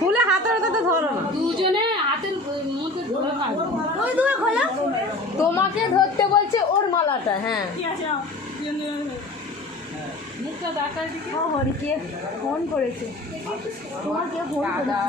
খুলে হাতের হাতে তো ধরো না, দুজনে হাতের মধ্যে ধরে থাকবে। ওই দুটো খোলো। তোমাকে ধরতে বলছে ওর মালাটা। হ্যাঁ মুখটা দেখার দিকে। ও হরি কে ফোন করেছে, তোমার কে ফোন করেছে?